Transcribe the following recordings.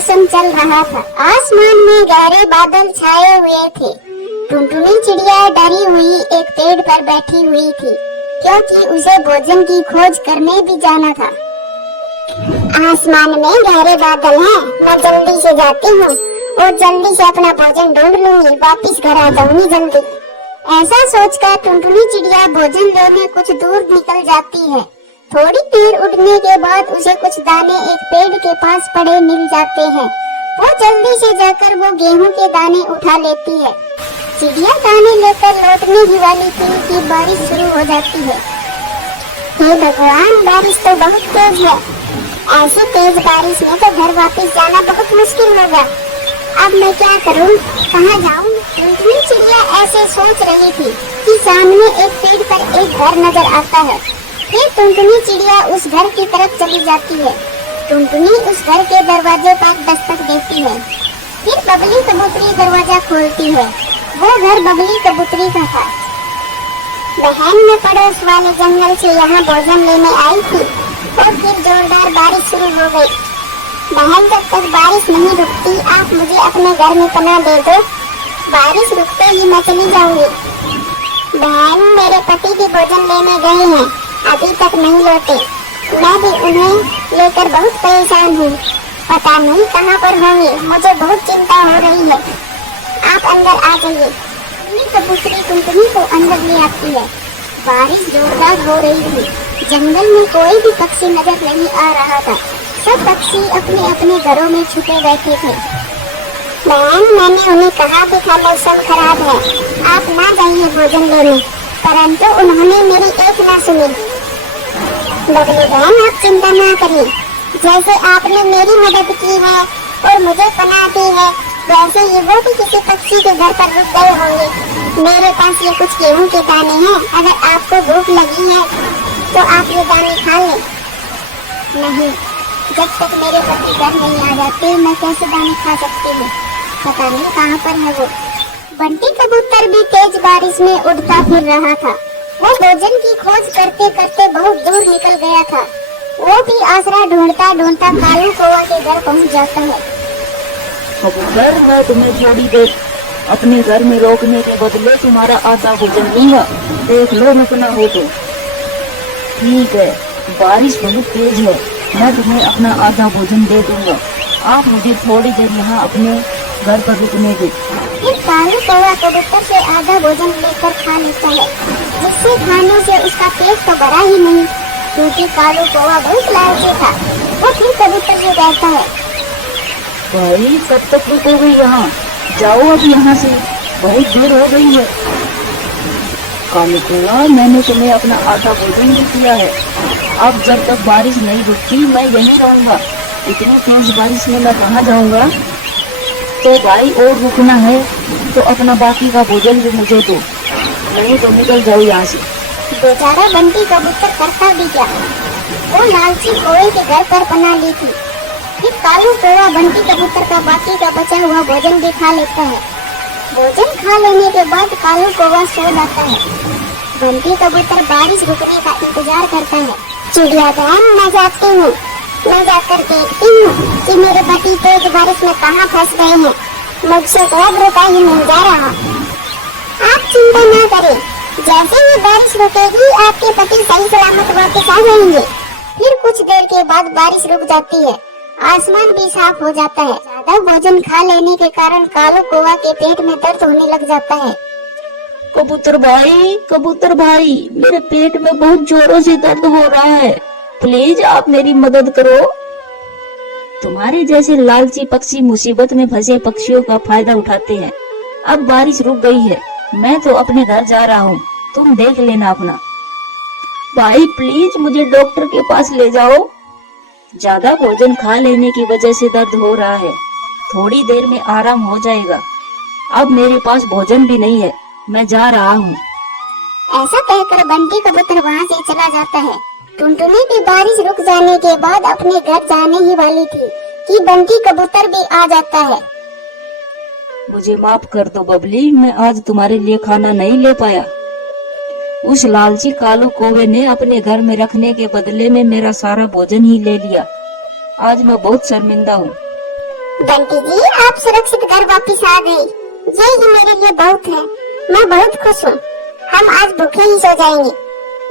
मौसम चल रहा था। आसमान में गहरे बादल छाए हुए थे। टुनटुनी चिड़िया डरी हुई एक पेड़ पर बैठी हुई थी, क्योंकि उसे भोजन की खोज करने भी जाना था। आसमान में गहरे बादल हैं, मैं जल्दी से जाती हूँ और जल्दी से अपना भोजन ढूंढ लूंगी, वापिस घर आ जाऊंगी जल्दी। ऐसा सोचकर टुनटुनी चिड़िया भोजन लेने कुछ दूर निकल जाती है। थोड़ी देर उड़ने के बाद उसे कुछ दाने एक पेड़ के पास पड़े मिल जाते हैं। वो जल्दी से जाकर वो गेहूं के दाने उठा लेती है। चिड़िया दाने लेकर लौटने ही वाली थी कि बारिश शुरू हो जाती है। हे भगवान, बारिश तो बहुत तेज है। ऐसी तेज बारिश में तो घर वापस जाना बहुत मुश्किल होगा। अब मैं क्या करूं, कहाँ जाऊं? टुनटुनी चिड़िया ऐसे सोच रही थी कि सामने एक पेड़ पर एक घर नजर आता है। फिर टुनटुनी चिड़िया उस घर की तरफ चली जाती है। टुनटुनी उस घर के दरवाजे पर दस्तक देती है। फिर बबली कबूतरी दरवाजा खोलती है। वो घर बबली कबूतरी का था। बहन मैं पड़ोस वाले जंगल से यहाँ भोजन लेने आई थी और फिर जोरदार बारिश शुरू हो गई। बहन, जब तक बारिश नहीं रुकती आप मुझे अपने घर में पनाह दे दो। बारिश रुकते ही मैं चली जाऊंगी। बहन, मेरे पति भी भोजन लेने गए हैं, अभी तक नहीं लौटे। मैं भी उन्हें लेकर बहुत परेशान हूँ, पता नहीं कहाँ पर होंगे। मुझे बहुत चिंता हो रही है, आप अंदर आ जाइए। कबूतरी टुनटुनी को अंदर ले आती है। बारिश जोरदार हो रही थी। जंगल में कोई भी पक्षी नजर नहीं आ रहा था। सब पक्षी अपने अपने घरों में छुपे बैठे थे। बहन, मैंने उन्हें कहा भी था मौसम खराब है, आप ना जाइए भोजन लेने, परंतु उन्होंने मेरी एक ना सुनी। बबली बहन, आप चिंता ना करिए। जैसे आपने मेरी मदद की है और मुझे पनाह दी है, वैसे ही वो भी किसी पक्षी के घर पर रुक गए होंगे। मेरे पास ये कुछ गेहूं के दाने हैं, अगर आपको भूख लगी है तो आप ये दाने खा लें। नहीं, जब तक मेरे पति घर नहीं आ जाते मैं कैसे दाने खा सकती हूँ? पता नहीं कहाँ पर है वो। बंटी कबूतर भी तेज बारिश में उड़ता फिर रहा था। वो भोजन की खोज करते करते बहुत दूर निकल गया था। वो भी आसरा ढूंढता ढूंढता कालू कौवा के घर पहुँच जाता है। कबूतर, मैं तुम्हें थोड़ी देर अपने घर में रोकने के बदले तुम्हारा आधा भोजन दूंगा, देख लो रुकना हो तो। ठीक है, बारिश बहुत तेज है, मैं तुम्हें अपना आधा भोजन दे दूंगा, आप मुझे थोड़ी देर यहाँ अपने घर पर रुकने दो। फिर कालू कौवा कबूतर से आधा भोजन लेकर खा लेता है, जिससे खाने से उसका पेट तो भरा ही नहीं, क्योंकि कालू कौवा बहुत लालची था। वो फिर कबूतर से कहता है, भाई कब तक रुकोगे यहाँ, जाओ अब यहाँ से, बहुत देर हो गई है। कालू कौवा, मैंने तुम्हें अपना आधा भोजन भी किया है, अब जब तक बारिश नहीं रुकती मैं यहीं रहूंगा। इतनी तेज बारिश में मैं कहाँ जाऊंगा? तो भाई और रुकना है तो अपना बाकी का भोजन भी मुझे दो, नहीं तो निकल जाओ यहाँ से। बेचारा बंटी कबूतर करता भी क्या, वो लालची कौवे के घर पर पनाह ली थी। फिर कालू कौवा बंटी कबूतर का बाकी का बचा हुआ भोजन भी खा लेता है। भोजन खा लेने के बाद कालू कौवा सो जाता है। बंटी कबूतर बारिश रुकने का इंतजार करता है। चिड़िया बहन, मैं जाती हूँ, मैं जाकर देखती हूँ कि मेरे पति तेज बारिश में कहाँ फंस गए हैं। मुझसे तो अब रुका ही नहीं जा रहा। आप चिंता न करें, जैसे ही बारिश रुकेगी आपके पति सही सलामत वापस आ जाएंगे। फिर कुछ देर के बाद बारिश रुक जाती है, आसमान भी साफ हो जाता है। ज्यादा भोजन खा लेने के कारण कालू कौवा के पेट में दर्द होने लग जाता है। कबूतर भाई, मेरे पेट में बहुत जोरों से दर्द हो रहा है, प्लीज आप मेरी मदद करो। तुम्हारे जैसे लालची पक्षी मुसीबत में फंसे पक्षियों का फायदा उठाते हैं। अब बारिश रुक गई है, मैं तो अपने घर जा रहा हूँ, तुम देख लेना अपना। भाई प्लीज मुझे डॉक्टर के पास ले जाओ, ज्यादा भोजन खा लेने की वजह से दर्द हो रहा है, थोड़ी देर में आराम हो जाएगा। अब मेरे पास भोजन भी नहीं है, मैं जा रहा हूँ। ऐसा कहकर बंटी कबूतर वहाँ से चला जाता है। टुनटुनी भी बारिश रुक जाने के बाद अपने घर जाने ही वाली थी कि बंटी कबूतर भी आ जाता है। मुझे माफ कर दो बबली, मैं आज तुम्हारे लिए खाना नहीं ले पाया। उस लालची कालू कौवे ने अपने घर में रखने के बदले में मेरा सारा भोजन ही ले लिया। आज मैं बहुत शर्मिंदा हूँ। बंटी जी, आप सुरक्षित घर वापस आ गए। ये ही मेरे लिए बहुत है। मैं बहुत खुश हूँ। हम आज भूखे ही सो जाएंगे।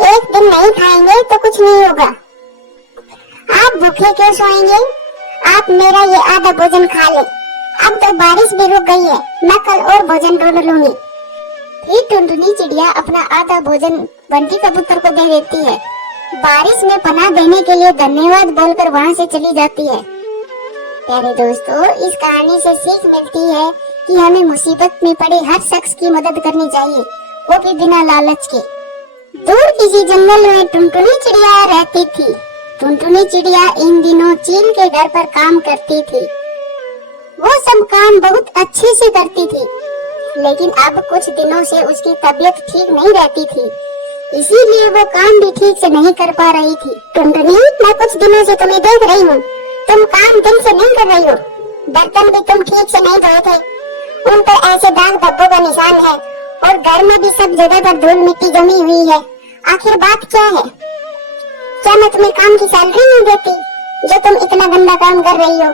एक दिन नहीं खाएंगे तो कुछ नहीं होगा। आप भूखे क्यों सोएंगे? आप मेरा ये आधा भोजन खा ले। अब तो बारिश भी रुक गई है, मैं कल और भोजन ढूंढ लूंगी। फिर टुनटुनी चिड़िया अपना आधा भोजन बंटी कबूतर को दे देती है। बारिश में पनाह देने के लिए धन्यवाद बोलकर वहाँ से चली जाती है। प्यारे दोस्तों, इस कहानी से सीख मिलती है कि हमें मुसीबत में पड़े हर शख्स की मदद करनी चाहिए, वो भी बिना लालच के। दूर किसी जंगल में टुनटुनी चिड़िया रहती थी। टुनटुनी चिड़िया इन दिनों चील के घर पर काम करती थी। वो सब काम बहुत अच्छे से करती थी, लेकिन अब कुछ दिनों से उसकी तबीयत ठीक नहीं रहती थी, इसीलिए वो काम भी ठीक से नहीं कर पा रही थी। टुनटुनी, मैं कुछ दिनों से तुम्हें देख रही हूँ, तुम काम ठीक से नहीं कर रही हो। बर्तन भी तुम ठीक से नहीं धोए थे, उन पर ऐसे दाग धब्बों का निशान है, और घर में भी सब जगह पर धूल मिट्टी जमी हुई है। आखिर बात क्या है? क्या मैं तुम्हें काम की सैलरी नहीं देती जो तुम इतना गंदा काम कर रही हो?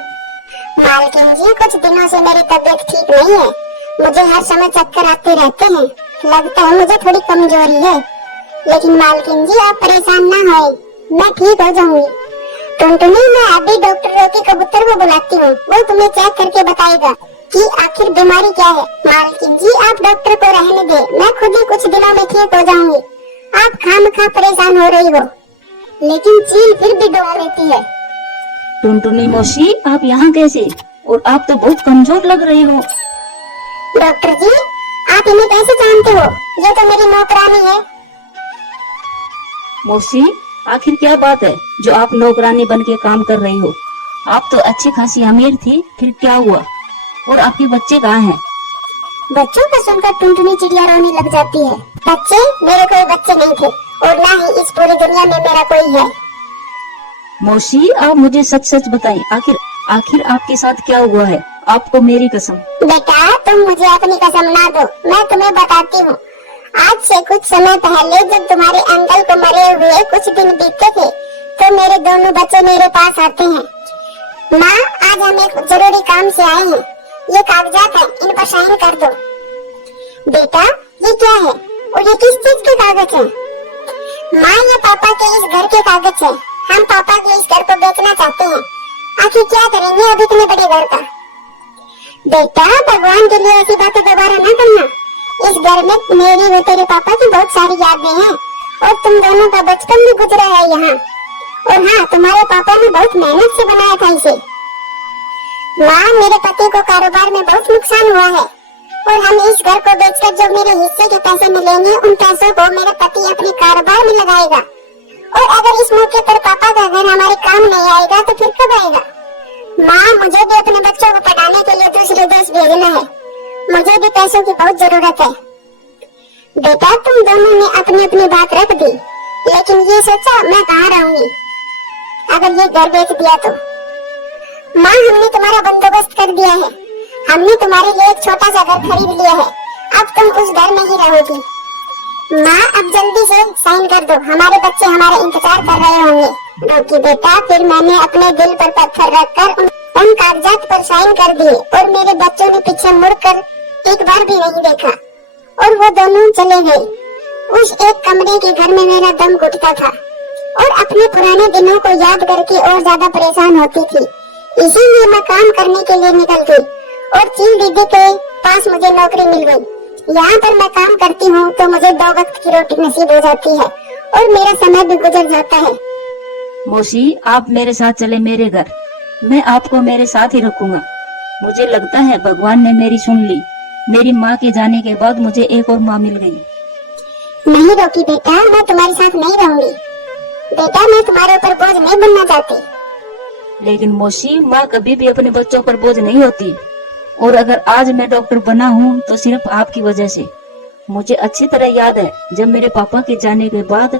मालकिन जी, कुछ दिनों से मेरी तबीयत ठीक नहीं है, मुझे हर समय चक्कर आते रहते हैं, लगता है मुझे थोड़ी कमजोरी है। लेकिन मालकिन जी, आप परेशान ना होए, मैं ठीक हो जाऊंगी। टुनटुनी, मैं अभी डॉक्टर रोकी कबूतर को बुलाती हूँ, वो तुम्हें चेक करके बताएगा कि आखिर बीमारी क्या है। मालकिन जी, आप डॉक्टर को रहने दे, मैं खुद ही कुछ दिनों में ठीक हो जाऊंगी। आप खामखा परेशान हो रही हो। लेकिन चील फिर भी डरा लेती है। टुनटुनी मौसी, आप यहाँ कैसे? और आप तो बहुत कमजोर लग रही हो। डॉक्टर जी, आप इन्हें कैसे जानते हो? ये तो मेरी नौकरानी है। मौसी, आखिर क्या बात है जो आप नौकरानी बन के काम कर रही हो? आप तो अच्छी खासी अमीर थी, फिर क्या हुआ? और आपके बच्चे कहाँ हैं? बच्चों का सुनकर टुनटुनी चिड़िया रोने लग जाती है। बच्चे? मेरे कोई बच्चे नहीं थे, और ना ही इस पूरी दुनिया में मेरा कोई है। मौसी, आप मुझे सच सच बताएं, आखिर आपके साथ क्या हुआ है? आपको मेरी कसम। बेटा, तुम मुझे अपनी कसम ना दो, मैं तुम्हें बताती हूँ। आज से कुछ समय पहले जब तुम्हारे अंकल को मरे हुए कुछ दिन बीते थे, तो मेरे दोनों बच्चे मेरे पास आते हैं। माँ, आज हम एक जरूरी काम से आए हैं, ये कागजात हैं, इन पर साइन कर दो। बेटा, ये क्या है और ये किस चीज के कागज हैं? माँ, ये पापा के इस घर के कागज हैं। हम पापा के इस घर को बेचना चाहते हैं। आखिर क्या करेंगे अब इतने बड़े घर का? बेटा, भगवान के लिए ऐसी बातें दोबारा न करना। इस घर में मेरी व तेरे पापा की बहुत सारी यादें हैं, और तुम दोनों का बचपन भी गुजरा है यहाँ। और हाँ, तुम्हारे पापा ने बहुत मेहनत से बनाया था इसे। माँ, मेरे पति को कारोबार में बहुत नुकसान हुआ है, और हम इस घर को बेचकर जो मेरे हिस्से के पैसे मिलेंगे, उन पैसों को मेरा पति अपने कारोबार में लगाएगा। और अगर इस मौके पर पापा का घर हमारे काम नहीं आएगा तो फिर कब आएगा? माँ, मुझे भी अपने बच्चों को पढ़ाने के लिए दूसरे देश भेजना है, मुझे भी पैसों की बहुत जरूरत है। बेटा, तुम दोनों ने अपनी अपनी बात रख दी, लेकिन ये सोचा मैं कहाँ रहूंगी अगर ये घर बेच दिया तो? माँ, हमने तुम्हारा बंदोबस्त कर दिया है, हमने तुम्हारे लिए एक छोटा सा घर खरीद लिया है, अब तुम उस घर में ही रहोगी। माँ, अब जल्दी से साइन कर दो, हमारे बच्चे हमारा इंतजार कर रहे होंगे। रोकी बेटा, फिर मैंने अपने दिल पर पत्थर रखकर उन कागजात पर साइन कर दिए, और मेरे बच्चों ने पीछे मुड़कर एक बार भी नहीं देखा, और वो दोनों चले गए। उस एक कमरे के घर में मेरा दम घुटता था, और अपने पुराने दिनों को याद करके और ज्यादा परेशान होती थी। इसीलिए मैं काम करने के लिए निकल गई, और चील दीदी के पास मुझे नौकरी मिल गई। यहाँ पर मैं काम करती हूँ तो मुझे 2 वक्त की रोटी नसीब हो जाती है, और मेरा समय भी गुजर जाता है। मौसी, आप मेरे साथ चले मेरे घर, मैं आपको मेरे साथ ही रखूंगा। मुझे लगता है भगवान ने मेरी सुन ली। मेरी माँ के जाने के बाद मुझे एक और माँ मिल गई। नहीं रोकी बेटा, मैं तुम्हारे साथ नहीं रहूंगी। बेटा, मैं तुम्हारे ऊपर बोझ नहीं बनना चाहती। लेकिन मौसी, माँ कभी भी अपने बच्चों पर बोझ नहीं होती, और अगर आज मैं डॉक्टर बना हूँ तो सिर्फ आपकी वजह से। मुझे अच्छी तरह याद है जब मेरे पापा के जाने के बाद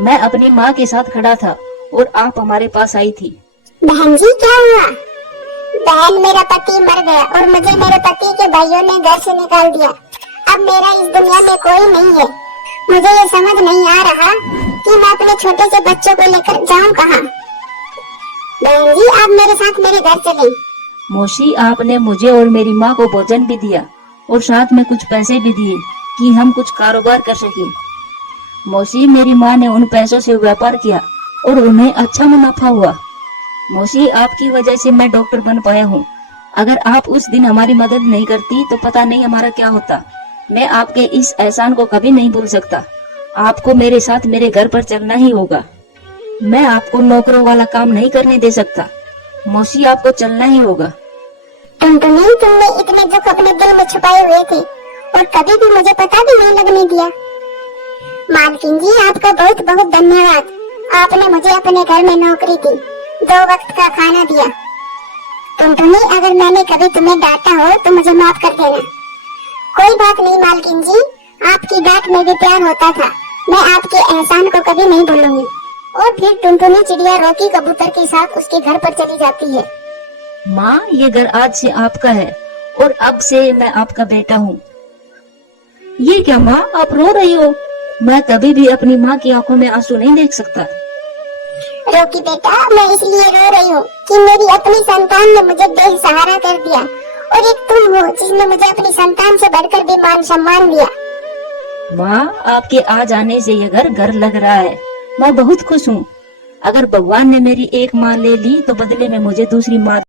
मैं अपनी माँ के साथ खड़ा था और आप हमारे पास आई थी। बहन जी, क्या हुआ? बहन, मेरा पति मर गया और मुझे मेरे पति के भाइयों ने घर से निकाल दिया। अब मेरा इस दुनिया में कोई नहीं है। मुझे ये समझ नहीं आ रहा कि मैं अपने छोटे से बच्चों को लेकर जाऊं कहाँ। बहन जी, आप मेरे साथ मेरे घर चलें। मौसी, आपने मुझे और मेरी माँ को भोजन भी दिया और साथ में कुछ पैसे भी दिए कि हम कुछ कारोबार कर सके। मौसी, मेरी माँ ने उन पैसों से व्यापार किया और उन्हें अच्छा मुनाफा हुआ। मौसी, आपकी वजह से मैं डॉक्टर बन पाया हूँ। अगर आप उस दिन हमारी मदद नहीं करती तो पता नहीं हमारा क्या होता। मैं आपके इस एहसान को कभी नहीं भूल सकता। आपको मेरे साथ मेरे घर पर चलना ही होगा। मैं आपको नौकरों वाला काम नहीं करने दे सकता। मौसी, आपको चलना ही होगा। टुनटुनी, तुमने इतने दुख अपने दिल में छुपाए हुए थे और कभी भी मुझे पता भी नहीं लगने दिया। मालकिन जी, आपका बहुत बहुत धन्यवाद। आपने मुझे अपने घर में नौकरी दी, 2 वक्त का खाना दिया। टुनटुनी, अगर मैंने कभी तुम्हें डांटा हो तो मुझे माफ कर देना। कोई बात नहीं मालकिन जी, आपकी डांट में भी प्यार होता था। मैं आपके एहसान को कभी नहीं भूलूंगी। और फिर टुनटुनी चिड़िया रोकी कबूतर के साथ उसके घर पर चली जाती है। माँ, ये घर आज से आपका है और अब से मैं आपका बेटा हूँ। ये क्या माँ, आप रो रही हो? मैं कभी भी अपनी माँ की आंखों में आंसू नहीं देख सकता। रोकी बेटा, मैं इसलिए रो रही हूँ कि मेरी अपनी संतान ने मुझे बेसहारा कर दिया और एक तुम हो जिसने मुझे अपनी संतान से बढ़कर भी मान सम्मान दिया। माँ, आपके आ जाने से ये घर घर लग रहा है। मैं बहुत खुश हूँ। अगर भगवान ने मेरी एक माँ ले ली तो बदले में मुझे दूसरी माँ